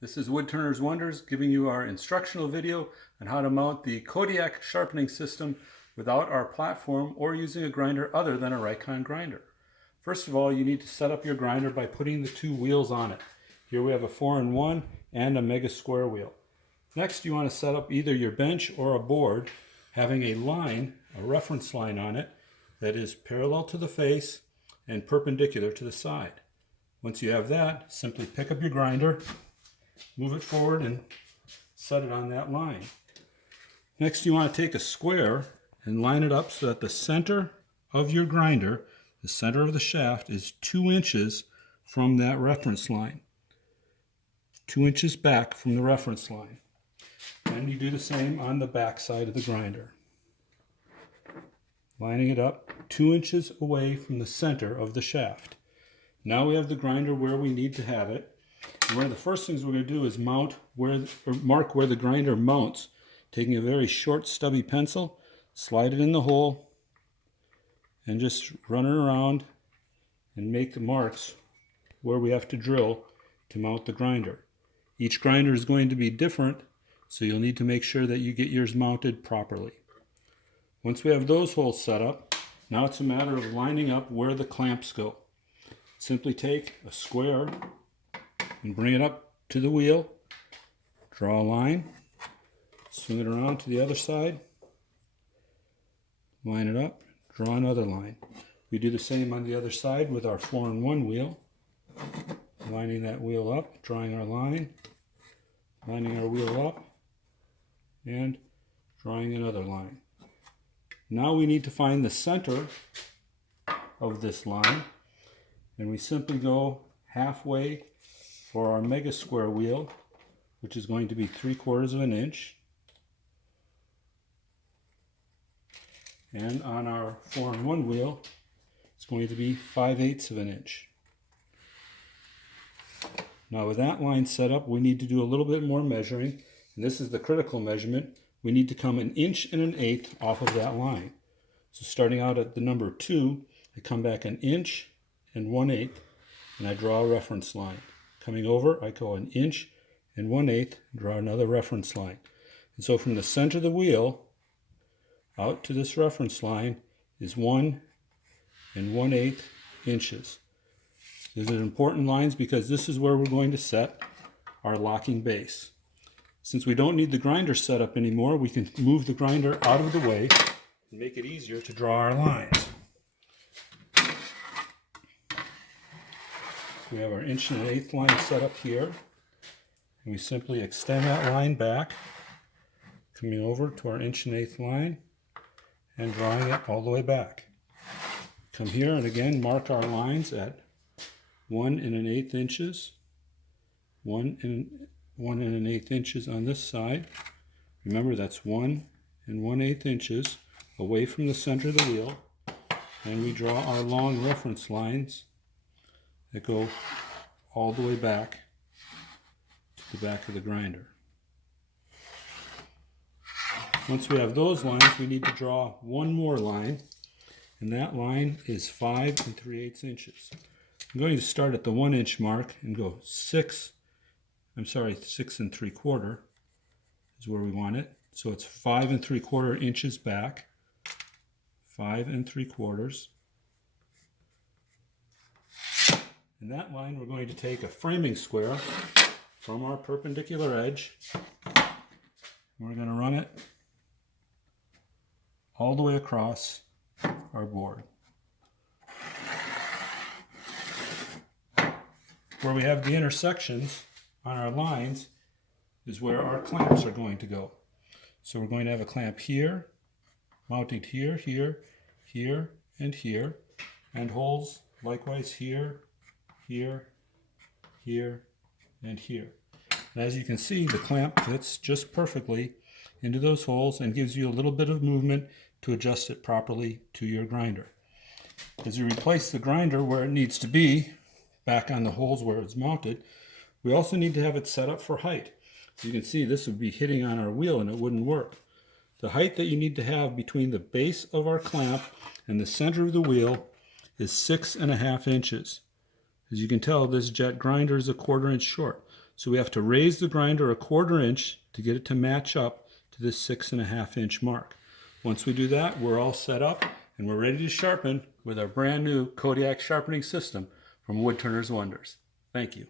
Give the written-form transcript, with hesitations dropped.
This is Woodturner's Wonders giving you our instructional video on how to mount the Kodiak Sharpening System without our platform or using a grinder other than a Rikon grinder. First of all, you need to set up your grinder by putting the two wheels on it. Here we have a 4-in-1 and a mega square wheel. Next, you want to set up either your bench or a board having a line, a reference line on it that is parallel to the face and perpendicular to the side. Once you have that, simply pick up your grinder, move it forward and set it on that line. Next, you want to take a square and line it up so that the center of your grinder, the center of the shaft, is 2 inches from that reference line. 2 inches back from the reference line. And you do the same on the back side of the grinder. Lining it up 2 inches away from the center of the shaft. Now we have the grinder where we need to have it. And one of the first things we're going to do is mark where the grinder mounts. Taking a very short stubby pencil, slide it in the hole, and just run it around and make the marks where we have to drill to mount the grinder. Each grinder is going to be different, so you'll need to make sure that you get yours mounted properly. Once we have those holes set up, now it's a matter of lining up where the clamps go. Simply take a square and bring it up to the wheel, draw a line, swing it around to the other side, line it up, draw another line. We do the same on the other side with our 4-in-1 wheel, lining that wheel up, drawing our line, lining our wheel up, and drawing another line. Now we need to find the center of this line, and we simply go halfway for our mega square wheel, which is going to be 3/4 of an inch. And on our 4-in-1 wheel, it's going to be 5/8 of an inch. Now with that line set up, we need to do a little bit more measuring, and this is the critical measurement. We need to come 1 1/8 inches off of that line. So starting out at the number 2, I come back 1 1/8 inches, and I draw a reference line. Coming over, I go 1 1/8 inches, draw another reference line. And so from the center of the wheel out to this reference line is 1 1/8 inches. These are important lines because this is where we're going to set our locking base. Since we don't need the grinder set up anymore, we can move the grinder out of the way and make it easier to draw our lines. We have our 1 1/8 inch line set up here, and we simply extend that line back, coming over to our 1 1/8 inch line and drawing it all the way back. Come here and again mark our lines at 1 1/8 inches, 1 1/8 inches on this side. Remember, that's 1 1/8 inches away from the center of the wheel, and we draw our long reference lines that go all the way back to the back of the grinder. Once we have those lines, we need to draw one more line, and that line is 5 3/8 inches. I'm going to start at the 1 inch mark and go 6 3/4 is where we want it. So it's 5 3/4 inches back, 5 3/4. And that line, we're going to take a framing square from our perpendicular edge. We're going to run it all the way across our board. Where we have the intersections on our lines is where our clamps are going to go. So we're going to have a clamp here, mounted here, here, here, and here, and holes likewise here, here, here, and here. And as you can see, the clamp fits just perfectly into those holes and gives you a little bit of movement to adjust it properly to your grinder. As you replace the grinder where it needs to be, back on the holes where it's mounted, we also need to have it set up for height. You can see this would be hitting on our wheel and it wouldn't work. The height that you need to have between the base of our clamp and the center of the wheel is 6 1/2 inches. As you can tell, this jet grinder is 1/4 inch short. So we have to raise the grinder 1/4 inch to get it to match up to this 6.5 inch mark. Once we do that, we're all set up and we're ready to sharpen with our brand new Kodiak Sharpening System from Woodturner's Wonders. Thank you.